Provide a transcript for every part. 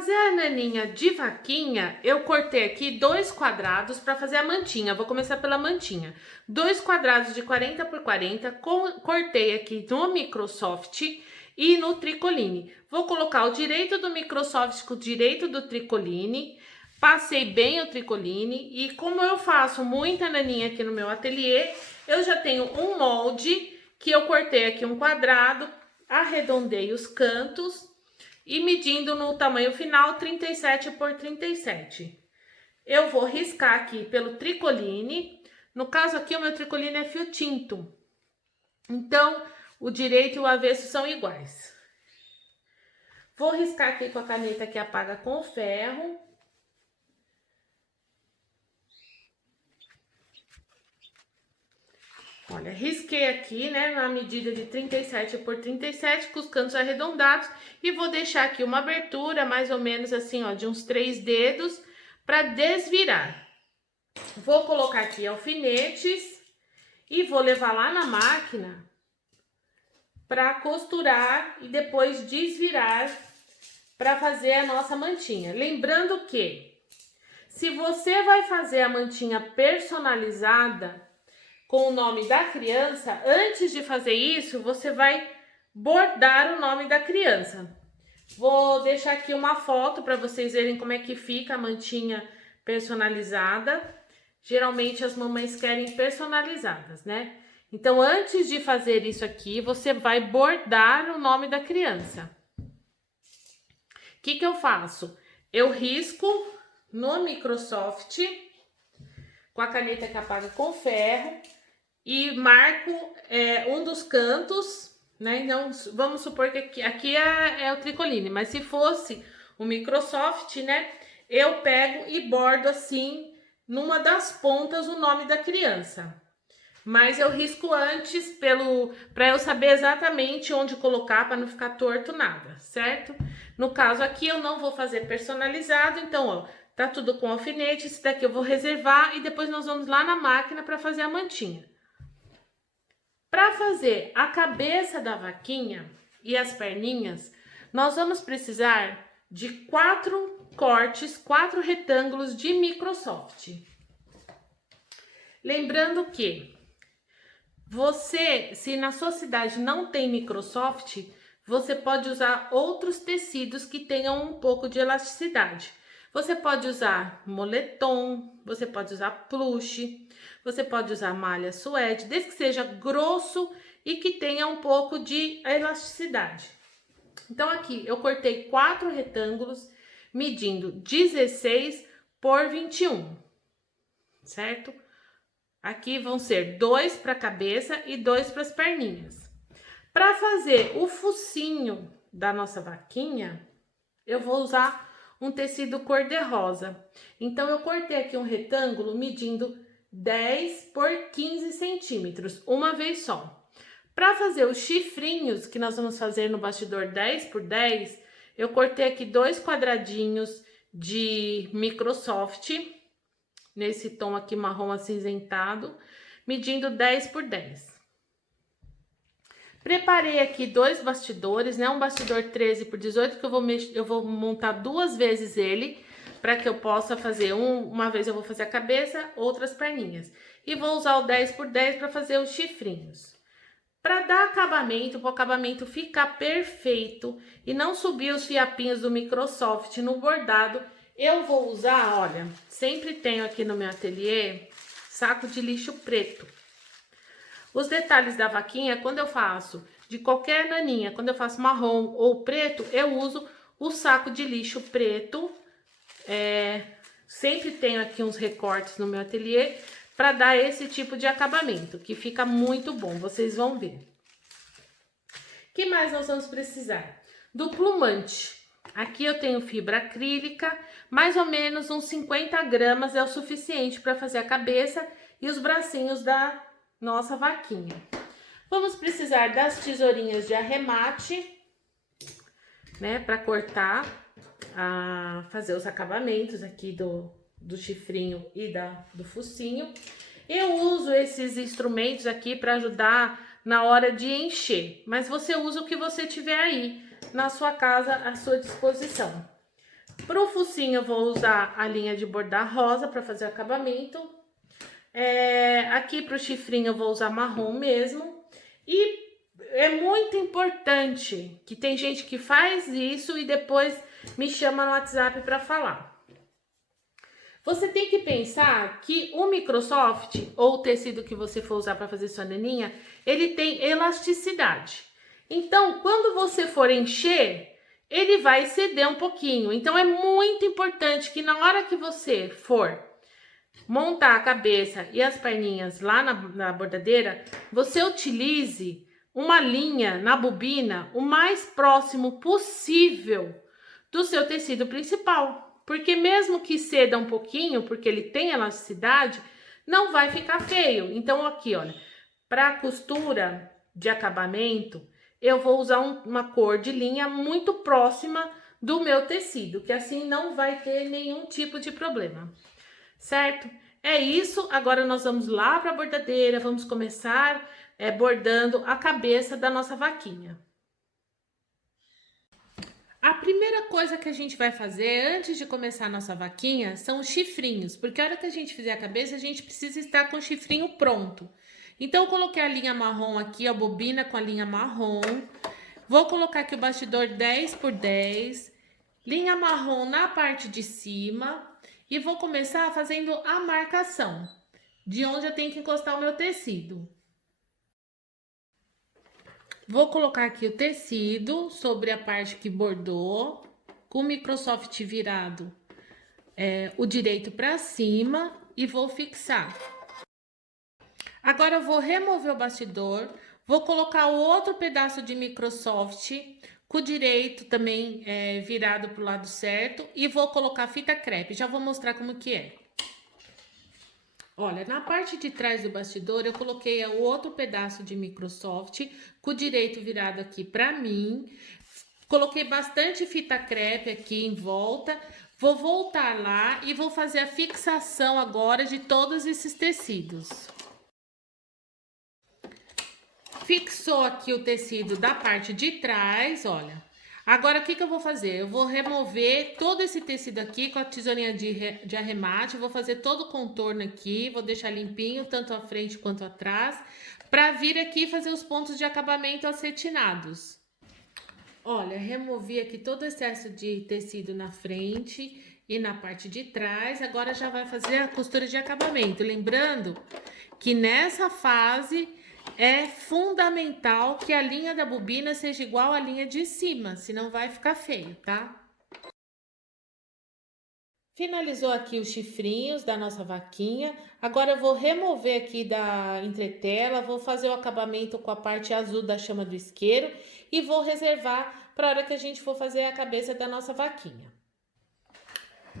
fazer a naninha de vaquinha, eu cortei aqui 2 quadrados para fazer a mantinha. Vou começar pela mantinha. 2 quadrados de 40 por 40, cortei aqui no Microsoft e no Tricoline. Vou colocar o direito do Microsoft com o direito do Tricoline. Passei bem o Tricoline e como eu faço muita naninha aqui no meu ateliê, eu já tenho um molde que eu cortei aqui um quadrado, arredondei os cantos e medindo no tamanho final 37 por 37. Eu vou riscar aqui pelo Tricoline. No caso aqui o meu Tricoline é fio tinto. Então, o direito e o avesso são iguais. Vou riscar aqui com a caneta que apaga com ferro. Olha, risquei aqui, né, na medida de 37 por 37, com os cantos arredondados, e vou deixar aqui uma abertura, mais ou menos assim, ó, de uns 3 dedos, para desvirar. Vou colocar aqui alfinetes e vou levar lá na máquina para costurar e depois desvirar para fazer a nossa mantinha. Lembrando que, se você vai fazer a mantinha personalizada, com o nome da criança, antes de fazer isso, você vai bordar o nome da criança. Vou deixar aqui uma foto para vocês verem como é que fica a mantinha personalizada. Geralmente as mamães querem personalizadas, né? Então, antes de fazer isso aqui, você vai bordar o nome da criança. O que eu faço? Eu risco no Microsoft, com a caneta que apaga com ferro, e marco um dos cantos, né? Então, vamos supor que aqui é o Tricoline, mas se fosse o Microsoft, né? Eu pego e bordo assim, numa das pontas, o nome da criança. Mas eu risco antes, para eu saber exatamente onde colocar, para não ficar torto nada, certo? No caso aqui, eu não vou fazer personalizado, então, ó, tá tudo com alfinete, esse daqui eu vou reservar e depois nós vamos lá na máquina para fazer a mantinha. Para fazer a cabeça da vaquinha e as perninhas, nós vamos precisar de 4 cortes, 4 retângulos de Microsoft. Lembrando que você, se na sua cidade não tem Microsoft, você pode usar outros tecidos que tenham um pouco de elasticidade. Você pode usar moletom, você pode usar plush, você pode usar malha suede, desde que seja grosso e que tenha um pouco de elasticidade. Então, aqui eu cortei 4 retângulos, medindo 16 por 21, certo? Aqui vão ser 2 para a cabeça e 2 para as perninhas. Para fazer o focinho da nossa vaquinha, eu vou usar um tecido cor-de-rosa. Então, eu cortei aqui um retângulo medindo 10 por 15 centímetros, uma vez só. Para fazer os chifrinhos, que nós vamos fazer no bastidor 10 por 10, eu cortei aqui 2 quadradinhos de Microsoft, nesse tom aqui marrom acinzentado, medindo 10 por 10. Preparei aqui 2 bastidores, né? Um bastidor 13 por 18, que eu vou montar 2 vezes ele, para que eu possa fazer uma vez eu vou fazer a cabeça, outras perninhas. E vou usar o 10 por 10 para fazer os chifrinhos. Para dar acabamento, para o acabamento ficar perfeito e não subir os fiapinhos do Microsoft no bordado, eu vou usar, olha, sempre tenho aqui no meu ateliê saco de lixo preto. Os detalhes da vaquinha, quando eu faço de qualquer naninha, quando eu faço marrom ou preto, eu uso o saco de lixo preto. Sempre tenho aqui uns recortes no meu ateliê para dar esse tipo de acabamento, que fica muito bom, vocês vão ver. O que mais nós vamos precisar? Do plumante. Aqui eu tenho fibra acrílica, mais ou menos uns 50 gramas é o suficiente para fazer a cabeça e os bracinhos da nossa vaquinha. Vamos precisar das tesourinhas de arremate, né, para cortar, fazer os acabamentos aqui do chifrinho e do focinho. Eu uso esses instrumentos aqui para ajudar na hora de encher, mas você usa o que você tiver aí na sua casa à sua disposição. Pro focinho eu vou usar a linha de bordar rosa para fazer o acabamento. Aqui pro chifrinho eu vou usar marrom mesmo. E é muito importante que tem gente que faz isso e depois me chama no WhatsApp para falar. Você tem que pensar que o Microsoft, ou o tecido que você for usar para fazer sua neninha, ele tem elasticidade. Então, quando você for encher, ele vai ceder um pouquinho. Então, é muito importante que na hora que você for montar a cabeça e as perninhas lá na bordadeira, você utilize uma linha na bobina o mais próximo possível do seu tecido principal. Porque mesmo que ceda um pouquinho, porque ele tem elasticidade, não vai ficar feio. Então, aqui, olha, para costura de acabamento, eu vou usar uma cor de linha muito próxima do meu tecido, que assim não vai ter nenhum tipo de problema, certo? É isso, agora nós vamos lá para a bordadeira, vamos começar bordando a cabeça da nossa vaquinha. A primeira coisa que a gente vai fazer antes de começar a nossa vaquinha são os chifrinhos, porque a hora que a gente fizer a cabeça, a gente precisa estar com o chifrinho pronto. Então, eu coloquei a linha marrom aqui, a bobina com a linha marrom. Vou colocar aqui o bastidor 10 por 10, linha marrom na parte de cima e vou começar fazendo a marcação de onde eu tenho que encostar o meu tecido. Vou colocar aqui o tecido sobre a parte que bordou, com o Microsoft virado o direito para cima e vou fixar. Agora eu vou remover o bastidor, vou colocar o outro pedaço de Microsoft com o direito também virado para o lado certo e vou colocar fita crepe. Já vou mostrar como que é. Olha, na parte de trás do bastidor, eu coloquei o outro pedaço de Microsoft, com o direito virado aqui pra mim. Coloquei bastante fita crepe aqui em volta. Vou voltar lá e vou fazer a fixação agora de todos esses tecidos. Fixou aqui o tecido da parte de trás, olha. Agora, o que eu vou fazer? Eu vou remover todo esse tecido aqui com a tesourinha de arremate, vou fazer todo o contorno aqui, vou deixar limpinho, tanto a frente quanto atrás, para vir aqui fazer os pontos de acabamento acetinados. Olha, removi aqui todo o excesso de tecido na frente e na parte de trás, agora já vai fazer a costura de acabamento. Lembrando que nessa fase é fundamental que a linha da bobina seja igual à linha de cima, senão vai ficar feio, tá? Finalizou aqui os chifrinhos da nossa vaquinha. Agora eu vou remover aqui da entretela, vou fazer o acabamento com a parte azul da chama do isqueiro e vou reservar para a hora que a gente for fazer a cabeça da nossa vaquinha.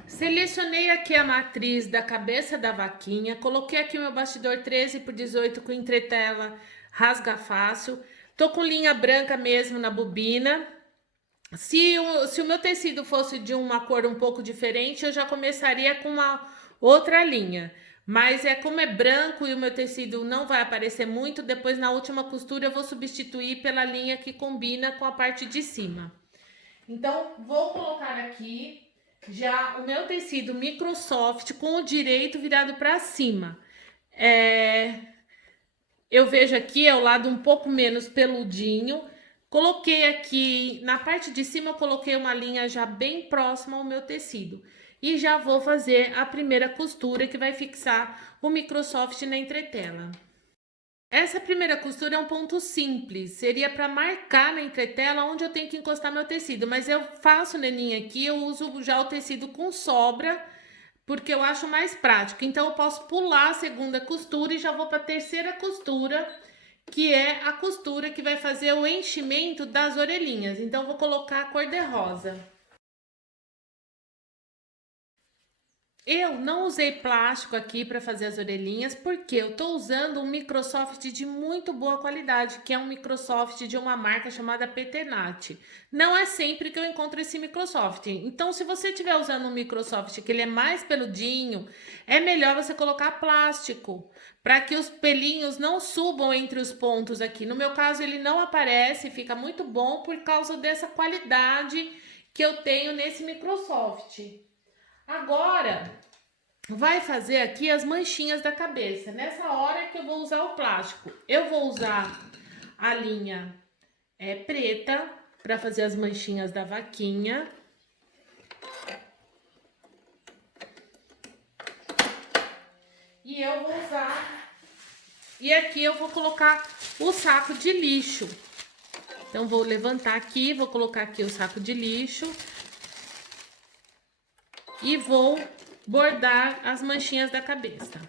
Selecionei aqui a matriz da cabeça da vaquinha, coloquei aqui o meu bastidor 13 por 18 com entretela rasga fácil. Tô com linha branca mesmo na bobina. Se o meu tecido fosse de uma cor um pouco diferente, eu já começaria com uma outra linha. Mas como é branco e o meu tecido não vai aparecer muito, depois na última costura eu vou substituir pela linha que combina com a parte de cima. Então, vou colocar aqui já o meu tecido Microsoft com o direito virado para cima. Eu vejo aqui é o lado um pouco menos peludinho. Coloquei aqui, na parte de cima eu coloquei uma linha já bem próxima ao meu tecido. E já vou fazer a primeira costura que vai fixar o Microsoft na entretela. Essa primeira costura é um ponto simples, seria para marcar na entretela onde eu tenho que encostar meu tecido, mas eu faço, neninha, aqui, eu uso já o tecido com sobra, porque eu acho mais prático. Então, eu posso pular a segunda costura e já vou para a terceira costura, que é a costura que vai fazer o enchimento das orelhinhas. Então, eu vou colocar a cor de rosa. Eu não usei plástico aqui para fazer as orelhinhas, porque eu tô usando um Microsoft de muito boa qualidade, que é um Microsoft de uma marca chamada Peternat. Não é sempre que eu encontro esse Microsoft. Então, se você estiver usando um Microsoft que ele é mais peludinho, é melhor você colocar plástico, para que os pelinhos não subam entre os pontos aqui. No meu caso, ele não aparece, fica muito bom por causa dessa qualidade que eu tenho nesse Microsoft. Agora, vai fazer aqui as manchinhas da cabeça. Nessa hora que eu vou usar o plástico. Eu vou usar a linha preta para fazer as manchinhas da vaquinha. E eu vou usar... E aqui eu vou colocar o saco de lixo. Então, vou levantar aqui, vou colocar aqui o saco de lixo. E vou bordar as manchinhas da cabeça.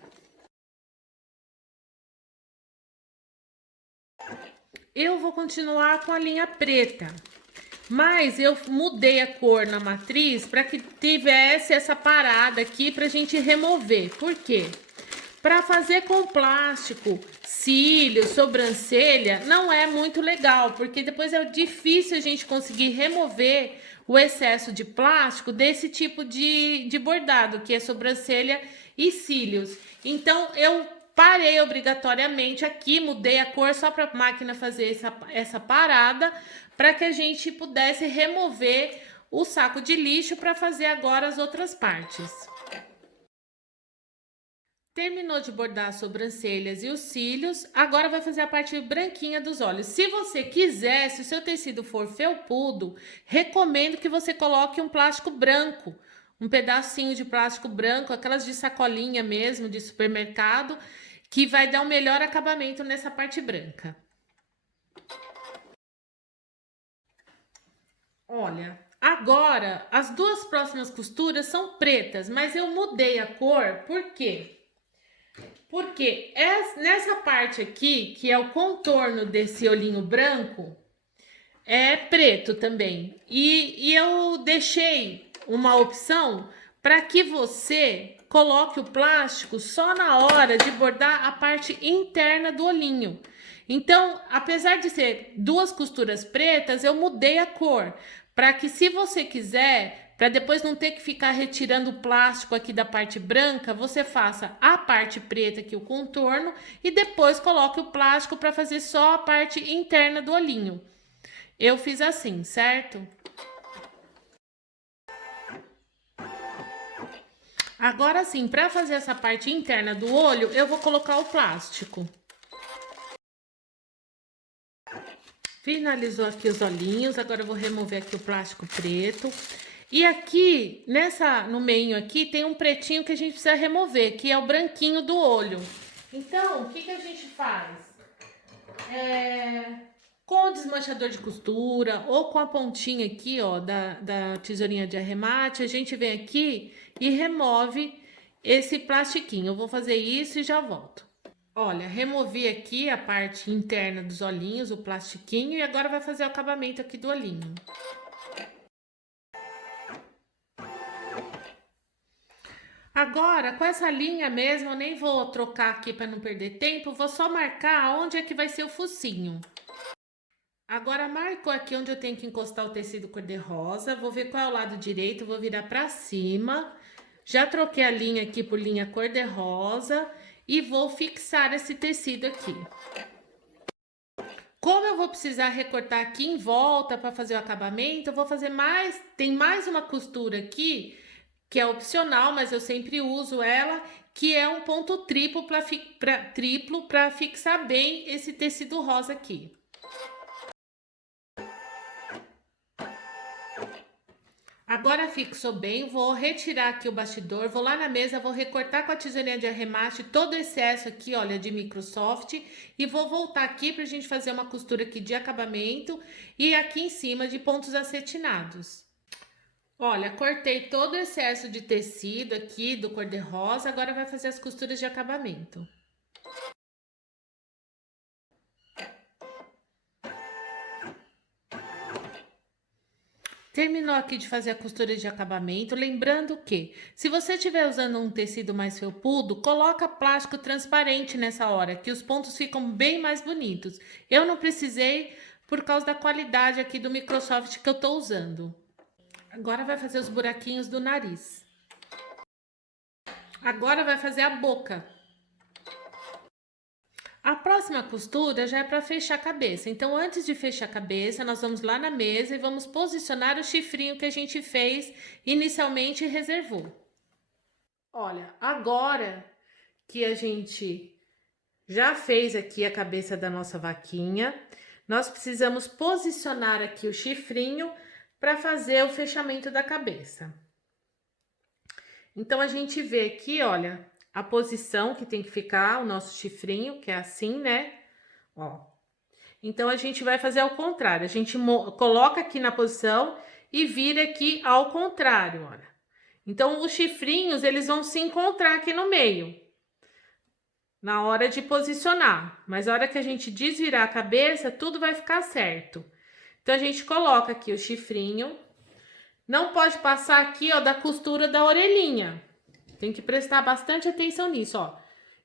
Eu vou continuar com a linha preta, mas eu mudei a cor na matriz para que tivesse essa parada aqui para a gente remover. Por quê? Para fazer com plástico, cílios, sobrancelha, não é muito legal, porque depois é difícil a gente conseguir remover o excesso de plástico desse tipo de bordado, que é sobrancelha e cílios. Então, eu parei obrigatoriamente aqui, mudei a cor só para a máquina fazer essa parada, para que a gente pudesse remover o saco de lixo para fazer agora as outras partes. Terminou de bordar as sobrancelhas e os cílios, agora vai fazer a parte branquinha dos olhos. Se você quiser, se o seu tecido for felpudo, recomendo que você coloque um plástico branco, um pedacinho de plástico branco, aquelas de sacolinha mesmo, de supermercado, que vai dar um melhor acabamento nessa parte branca. Olha, agora as duas próximas costuras são pretas, mas eu mudei a cor, por quê? Porque nessa parte aqui, que é o contorno desse olhinho branco, é preto também. E eu deixei uma opção para que você coloque o plástico só na hora de bordar a parte interna do olhinho. Então, apesar de ser duas costuras pretas, eu mudei a cor para que, se você quiser, para depois não ter que ficar retirando o plástico aqui da parte branca, você faça a parte preta aqui, o contorno, e depois coloque o plástico para fazer só a parte interna do olhinho. Eu fiz assim, certo? Agora sim, para fazer essa parte interna do olho, eu vou colocar o plástico. Finalizou aqui os olhinhos, agora eu vou remover aqui o plástico preto. E aqui, no meio aqui, tem um pretinho que a gente precisa remover, que é o branquinho do olho. Então, o que a gente faz? Com o desmanchador de costura ou com a pontinha aqui, ó, da tesourinha de arremate, a gente vem aqui e remove esse plastiquinho. Eu vou fazer isso e já volto. Olha, removi aqui a parte interna dos olhinhos, o plastiquinho, e agora vai fazer o acabamento aqui do olhinho. Agora, com essa linha mesmo, eu nem vou trocar aqui para não perder tempo, vou só marcar onde é que vai ser o focinho. Agora, marcou aqui onde eu tenho que encostar o tecido cor-de-rosa, vou ver qual é o lado direito, vou virar para cima. Já troquei a linha aqui por linha cor-de-rosa e vou fixar esse tecido aqui. Como eu vou precisar recortar aqui em volta para fazer o acabamento, eu vou fazer mais, tem mais uma costura aqui, que é opcional, mas eu sempre uso ela, que é um ponto triplo para fixar bem esse tecido rosa aqui. Agora fixou bem, vou retirar aqui o bastidor, vou lá na mesa, vou recortar com a tesourinha de arremate todo o excesso aqui, olha, de Microsoft, e vou voltar aqui pra gente fazer uma costura aqui de acabamento e aqui em cima de pontos acetinados. Olha, cortei todo o excesso de tecido aqui do cor-de-rosa, agora vai fazer as costuras de acabamento. Terminou aqui de fazer a costura de acabamento, lembrando que, se você estiver usando um tecido mais felpudo, coloca plástico transparente nessa hora, que os pontos ficam bem mais bonitos. Eu não precisei por causa da qualidade aqui do Microsoft que eu tô usando. Agora vai fazer os buraquinhos do nariz. Agora vai fazer a boca. A próxima costura já é para fechar a cabeça. Então, antes de fechar a cabeça, nós vamos lá na mesa e vamos posicionar o chifrinho que a gente fez inicialmente e reservou. Olha, agora que a gente já fez aqui a cabeça da nossa vaquinha, nós precisamos posicionar aqui o chifrinho para fazer o fechamento da cabeça. Então, a gente vê aqui, olha, a posição que tem que ficar o nosso chifrinho, que é assim, né? Ó. Então, a gente vai fazer ao contrário. A gente coloca aqui na posição e vira aqui ao contrário, olha. Então, os chifrinhos, eles vão se encontrar aqui no meio, na hora de posicionar. Mas a hora que a gente desvirar a cabeça, tudo vai ficar certo. Então, a gente coloca aqui o chifrinho. Não pode passar aqui, ó, da costura da orelhinha. Tem que prestar bastante atenção nisso, ó.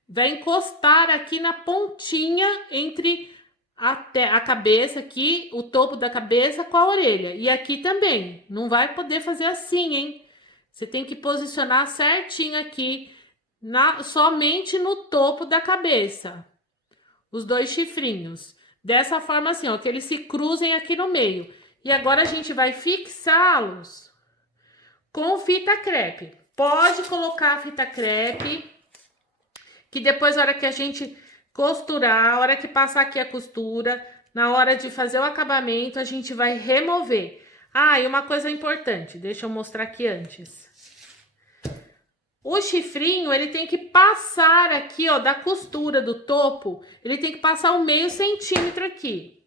Vai encostar aqui na pontinha entre a cabeça aqui, o topo da cabeça com a orelha. E aqui também. Não vai poder fazer assim, hein? Você tem que posicionar certinho aqui, somente no topo da cabeça. Os dois chifrinhos. Dessa forma assim, ó, que eles se cruzem aqui no meio. E agora a gente vai fixá-los com fita crepe. Pode colocar a fita crepe, que depois, na hora que a gente costurar, a hora que passar aqui a costura, na hora de fazer o acabamento, a gente vai remover. Ah, e uma coisa importante, deixa eu mostrar aqui antes. O chifrinho, ele tem que passar aqui, ó, da costura do topo, ele tem que passar um meio centímetro aqui.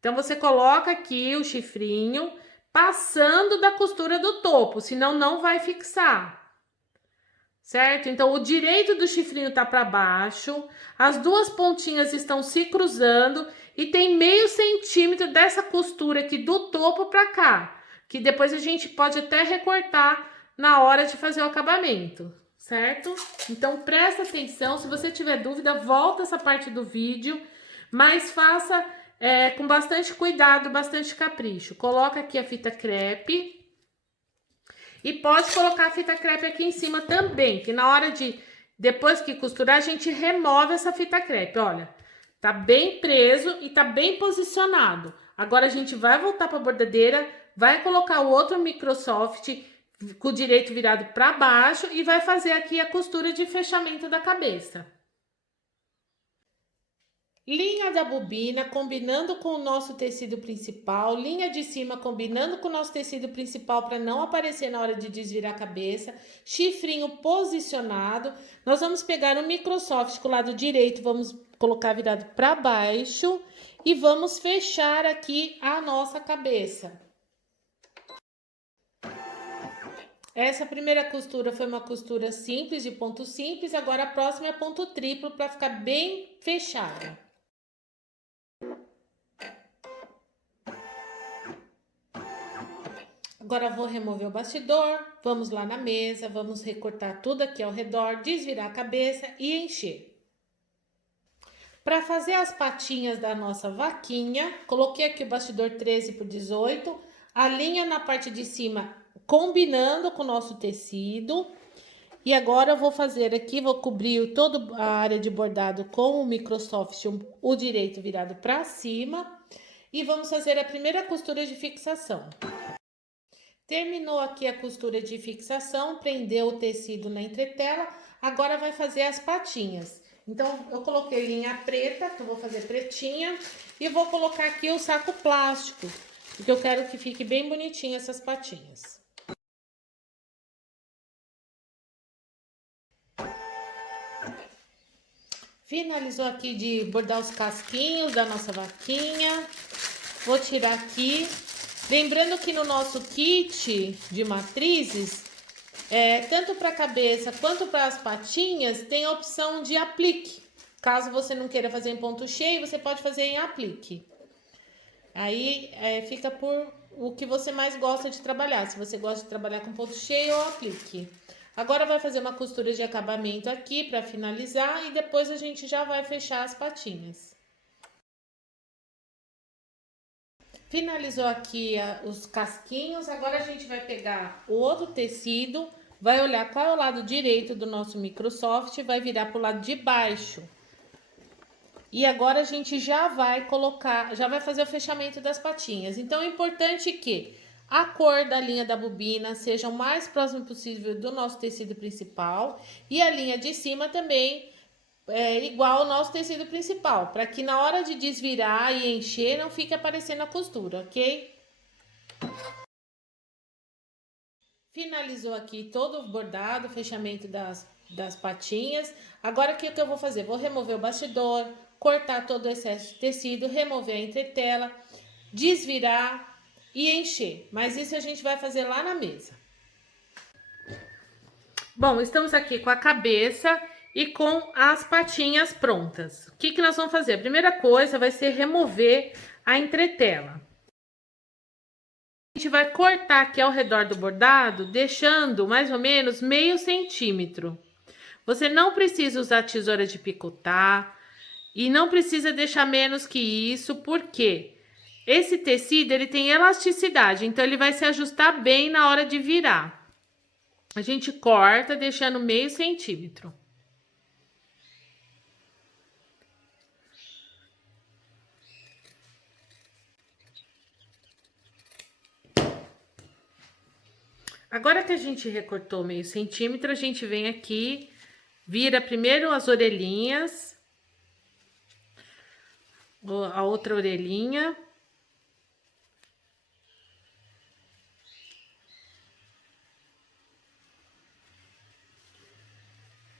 Então, você coloca aqui o chifrinho passando da costura do topo, senão não vai fixar. Certo? Então, o direito do chifrinho tá para baixo, as duas pontinhas estão se cruzando e tem meio centímetro dessa costura aqui do topo para cá, que depois a gente pode até recortar na hora de fazer o acabamento, certo? Então, presta atenção, se você tiver dúvida, volta essa parte do vídeo, mas faça com bastante cuidado, bastante capricho. Coloca aqui a fita crepe. E pode colocar a fita crepe aqui em cima também, que na hora de, depois que costurar, a gente remove essa fita crepe, olha. Tá bem preso e tá bem posicionado. Agora a gente vai voltar para a bordadeira, vai colocar o outro Microsoft com o direito virado para baixo e vai fazer aqui a costura de fechamento da cabeça. Linha da bobina combinando com o nosso tecido principal, linha de cima combinando com o nosso tecido principal para não aparecer na hora de desvirar a cabeça, chifrinho posicionado. Nós vamos pegar o Microsoft com o lado direito, vamos colocar virado para baixo e vamos fechar aqui a nossa cabeça. Essa primeira costura foi uma costura simples, de ponto simples, agora a próxima é ponto triplo para ficar bem fechada. Agora vou remover o bastidor, vamos lá na mesa, vamos recortar tudo aqui ao redor, desvirar a cabeça e encher. Para fazer as patinhas da nossa vaquinha, coloquei aqui o bastidor 13 por 18, a linha na parte de cima combinando com o nosso tecido. E agora eu vou fazer aqui, vou cobrir toda a área de bordado com o Microsoft, o direito virado para cima. E vamos fazer a primeira costura de fixação. Terminou aqui a costura de fixação, prendeu o tecido na entretela, agora vai fazer as patinhas. Então, eu coloquei linha preta, que eu vou fazer pretinha, e vou colocar aqui o saco plástico, porque eu quero que fique bem bonitinho essas patinhas. Finalizou aqui de bordar os casquinhos da nossa vaquinha. Vou tirar aqui. Lembrando que no nosso kit de matrizes, tanto para a cabeça quanto para as patinhas, tem a opção de aplique. Caso você não queira fazer em ponto cheio, você pode fazer em aplique. Aí fica por o que você mais gosta de trabalhar. Se você gosta de trabalhar com ponto cheio ou aplique. Agora vai fazer uma costura de acabamento aqui para finalizar e depois a gente já vai fechar as patinhas. Finalizou aqui os casquinhos, agora a gente vai pegar o outro tecido, vai olhar qual é o lado direito do nosso Microsoft e vai virar para o lado de baixo. E agora a gente já vai colocar, já vai fazer o fechamento das patinhas. Então é importante que a cor da linha da bobina seja o mais próximo possível do nosso tecido principal e a linha de cima também igual ao nosso tecido principal, para que na hora de desvirar e encher não fique aparecendo a costura, ok? Finalizou aqui todo o bordado, o fechamento das patinhas. Agora o que eu vou fazer? Vou remover o bastidor, cortar todo o excesso de tecido, remover a entretela, desvirar e encher. Mas isso a gente vai fazer lá na mesa. Bom, estamos aqui com a cabeça e com as patinhas prontas. O que nós vamos fazer? A primeira coisa vai ser remover a entretela. A gente vai cortar aqui ao redor do bordado, deixando mais ou menos meio centímetro. Você não precisa usar tesoura de picotar e não precisa deixar menos que isso, porque esse tecido ele tem elasticidade, então ele vai se ajustar bem na hora de virar. A gente corta deixando meio centímetro. Agora que a gente recortou meio centímetro, a gente vem aqui, vira primeiro as orelhinhas, a outra orelhinha.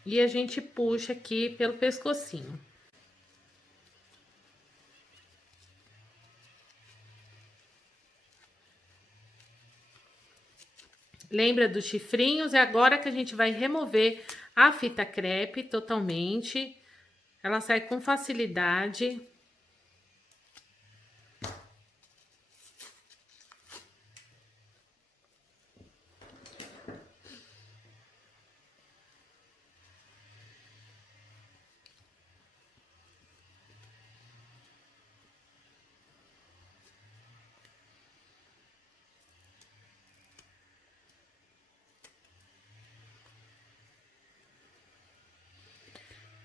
E a gente puxa aqui pelo pescocinho. Lembra dos chifrinhos? É agora que a gente vai remover a fita crepe totalmente. Ela sai com facilidade.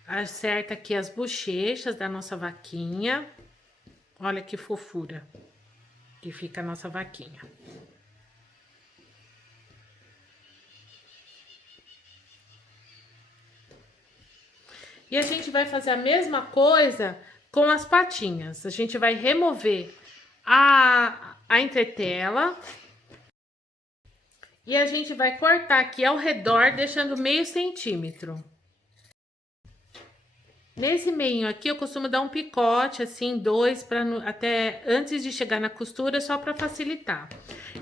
Acerta aqui as bochechas da nossa vaquinha. Olha que fofura que fica a nossa vaquinha. E a gente vai fazer a mesma coisa com as patinhas. A gente vai remover a entretela. E a gente vai cortar aqui ao redor, deixando meio centímetro. Nesse meio aqui, eu costumo dar um picote, assim, dois, para até antes de chegar na costura, só para facilitar.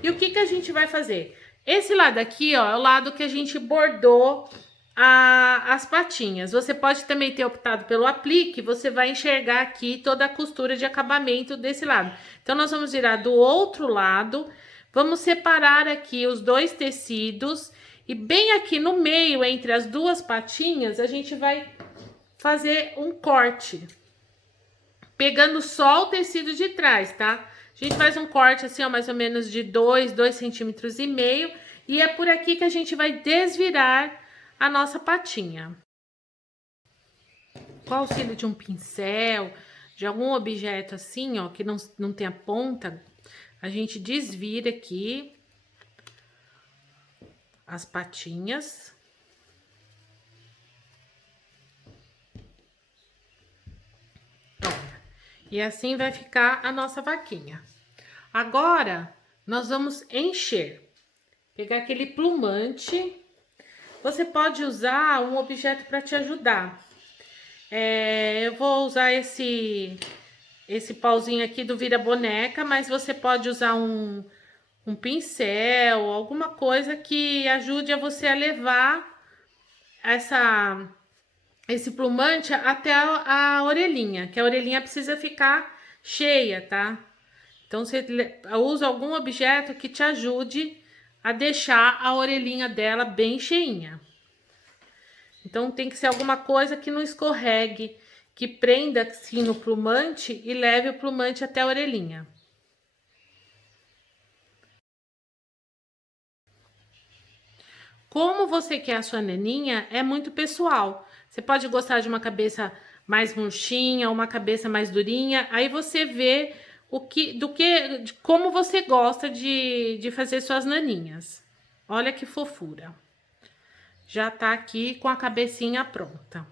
E o que a gente vai fazer? Esse lado aqui, ó, é o lado que a gente bordou as patinhas. Você pode também ter optado pelo aplique, você vai enxergar aqui toda a costura de acabamento desse lado. Então, nós vamos virar do outro lado, vamos separar aqui os dois tecidos e bem aqui no meio, entre as duas patinhas, a gente vai fazer um corte, pegando só o tecido de trás, tá? A gente faz um corte assim, ó, mais ou menos de 2,5 centímetros, e é por aqui que a gente vai desvirar a nossa patinha. Com o auxílio de um pincel, de algum objeto assim, ó, que não tem a ponta, a gente desvira aqui as patinhas. E assim vai ficar a nossa vaquinha. Agora, nós vamos encher. Pegar aquele plumante. Você pode usar um objeto para te ajudar. Eu vou usar esse pauzinho aqui do Vira Boneca, mas você pode usar um pincel, alguma coisa que ajude a você a levar esse plumante até a orelhinha, que a orelhinha precisa ficar cheia, tá? Então, você usa algum objeto que te ajude a deixar a orelhinha dela bem cheinha. Então, tem que ser alguma coisa que não escorregue, que prenda assim no plumante e leve o plumante até a orelhinha. Como você quer a sua neninha, é muito pessoal. Você pode gostar de uma cabeça mais murchinha, uma cabeça mais durinha. Aí você vê de como você gosta de fazer suas naninhas. Olha que fofura. Já tá aqui com a cabecinha pronta.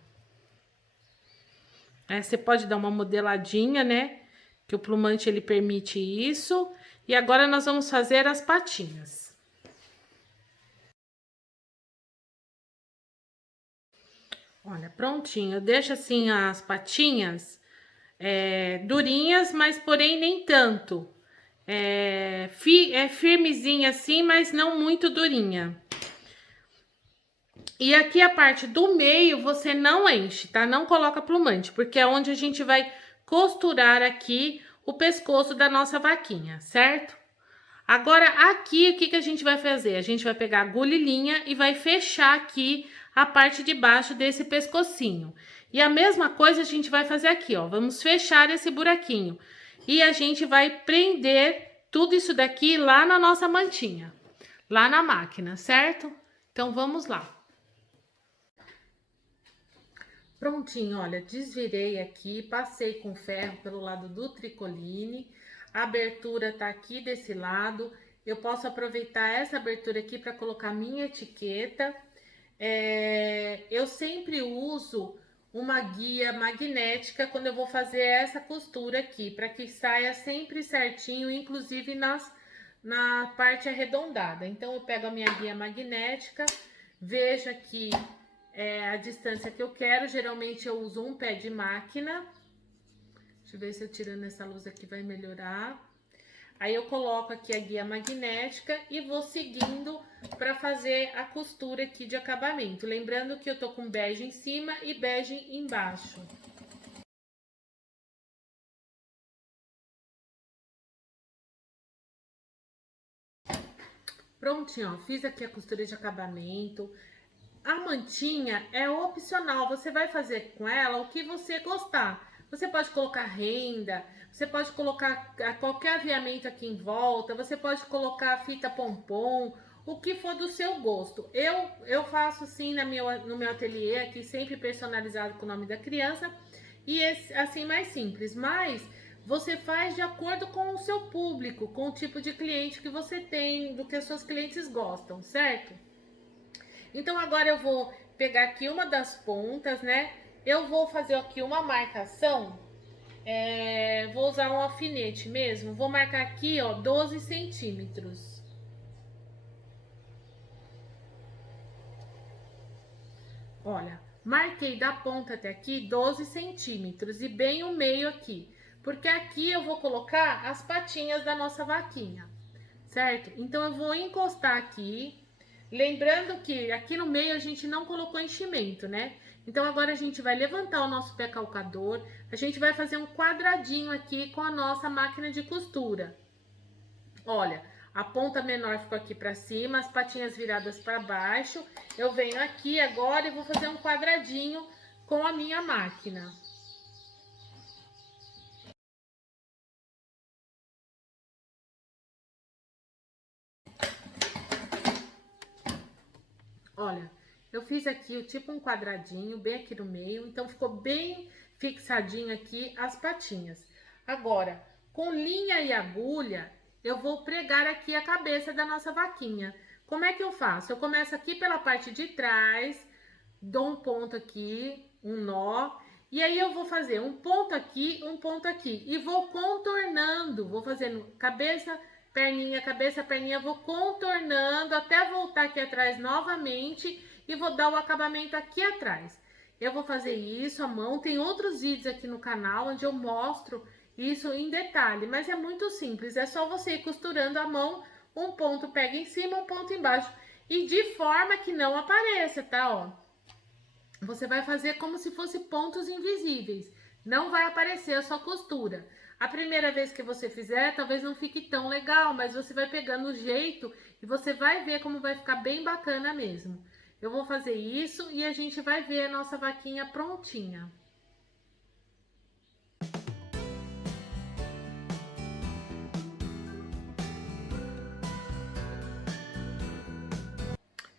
Você pode dar uma modeladinha, né? Que o plumante ele permite isso. E agora nós vamos fazer as patinhas. Olha, prontinho. Eu deixo assim as patinhas durinhas, mas porém nem tanto. Firmezinha assim, mas não muito durinha. E aqui a parte do meio você não enche, tá? Não coloca plumante, porque é onde a gente vai costurar aqui o pescoço da nossa vaquinha, certo? Agora aqui o que a gente vai fazer? A gente vai pegar a agulha e linha e vai fechar aqui a parte de baixo desse pescocinho. E a mesma coisa a gente vai fazer aqui, ó. Vamos fechar esse buraquinho. E a gente vai prender tudo isso daqui lá na nossa mantinha, lá na máquina, certo? Então vamos lá. Prontinho, olha, desvirei aqui, passei com ferro pelo lado do tricoline, a abertura tá aqui desse lado, eu posso aproveitar essa abertura aqui para colocar minha etiqueta. Eu sempre uso uma guia magnética quando eu vou fazer essa costura aqui, para que saia sempre certinho, inclusive na parte arredondada. Então, eu pego a minha guia magnética, vejo aqui a distância que eu quero. Geralmente eu uso um pé de máquina. Deixa eu ver se eu tirando essa luz aqui vai melhorar. Aí eu coloco aqui a guia magnética e vou seguindo para fazer a costura aqui de acabamento. Lembrando que eu tô com bege em cima e bege embaixo. Prontinho, ó, fiz aqui a costura de acabamento. A mantinha é opcional, você vai fazer com ela o que você gostar. Você pode colocar renda, você pode colocar qualquer aviamento aqui em volta, você pode colocar fita pompom, o que for do seu gosto. Eu faço assim no meu ateliê aqui, sempre personalizado com o nome da criança, e assim mais simples, mas você faz de acordo com o seu público, com o tipo de cliente que você tem, do que as suas clientes gostam, certo? Então, agora eu vou pegar aqui uma das pontas, né? Eu vou fazer aqui uma marcação. Vou usar um alfinete mesmo. Vou marcar aqui, ó, 12 centímetros. Olha, marquei da ponta até aqui 12 centímetros e bem o meio aqui. Porque aqui eu vou colocar as patinhas da nossa vaquinha, certo? Então, eu vou encostar aqui. Lembrando que aqui no meio a gente não colocou enchimento, né? Então, agora a gente vai levantar o nosso pé calcador, a gente vai fazer um quadradinho aqui com a nossa máquina de costura. Olha, a ponta menor ficou aqui pra cima, as patinhas viradas pra baixo. Eu venho aqui agora e vou fazer um quadradinho com a minha máquina. Olha, eu fiz aqui o tipo um quadradinho bem aqui no meio, então ficou bem fixadinho aqui as patinhas. Agora, com linha e agulha, eu vou pregar aqui a cabeça da nossa vaquinha. Como é que eu faço? Eu começo aqui pela parte de trás, dou um ponto aqui, um nó, e aí eu vou fazer um ponto aqui, e vou contornando, vou fazendo cabeça, perninha, vou contornando até voltar aqui atrás novamente e vou dar o acabamento aqui atrás. Eu vou fazer isso à mão, tem outros vídeos aqui no canal onde eu mostro isso em detalhe, mas é muito simples, é só você ir costurando a mão, um ponto pega em cima, um ponto embaixo, e de forma que não apareça, tá, ó? Você vai fazer como se fosse pontos invisíveis. Não vai aparecer a sua costura. A primeira vez que você fizer, talvez não fique tão legal, mas você vai pegando o jeito e você vai ver como vai ficar bem bacana mesmo. Eu vou fazer isso e a gente vai ver a nossa vaquinha prontinha.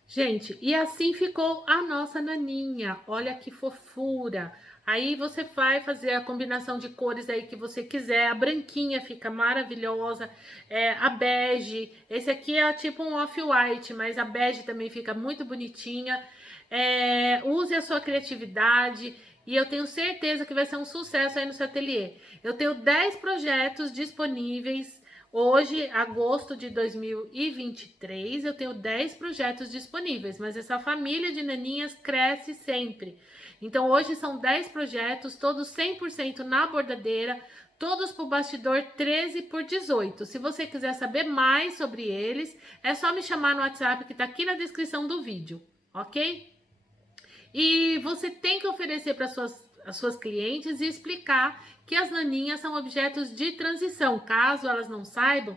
Gente, e assim ficou a nossa naninha. Olha que fofura! Aí você vai fazer a combinação de cores aí que você quiser. A branquinha fica maravilhosa, a bege, esse aqui é tipo um off-white, mas a bege também fica muito bonitinha. Use a sua criatividade e eu tenho certeza que vai ser um sucesso aí no seu ateliê. Eu tenho 10 projetos disponíveis. Hoje, agosto de 2023, eu tenho 10 projetos disponíveis, mas essa família de naninhas cresce sempre. Então, hoje são 10 projetos, todos 100% na bordadeira, todos por bastidor 13 por 18. Se você quiser saber mais sobre eles, é só me chamar no WhatsApp que está aqui na descrição do vídeo, ok? E você tem que oferecer para as suas clientes e explicar que as naninhas são objetos de transição. Caso elas não saibam,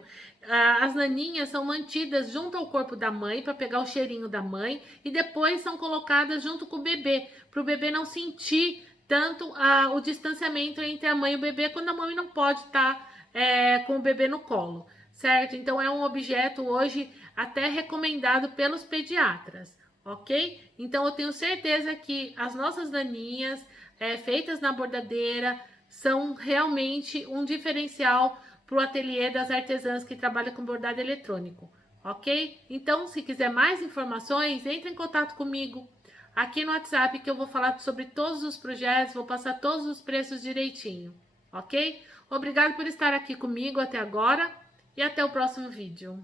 as naninhas são mantidas junto ao corpo da mãe para pegar o cheirinho da mãe e depois são colocadas junto com o bebê, para o bebê não sentir tanto o distanciamento entre a mãe e o bebê quando a mãe não pode estar com o bebê no colo, certo? Então é um objeto hoje até recomendado pelos pediatras, ok? Então eu tenho certeza que as nossas naninhas feitas na bordadeira são realmente um diferencial para o ateliê das artesãs que trabalham com bordado eletrônico, ok? Então, se quiser mais informações, entre em contato comigo aqui no WhatsApp que eu vou falar sobre todos os projetos, vou passar todos os preços direitinho, ok? Obrigado por estar aqui comigo até agora e até o próximo vídeo.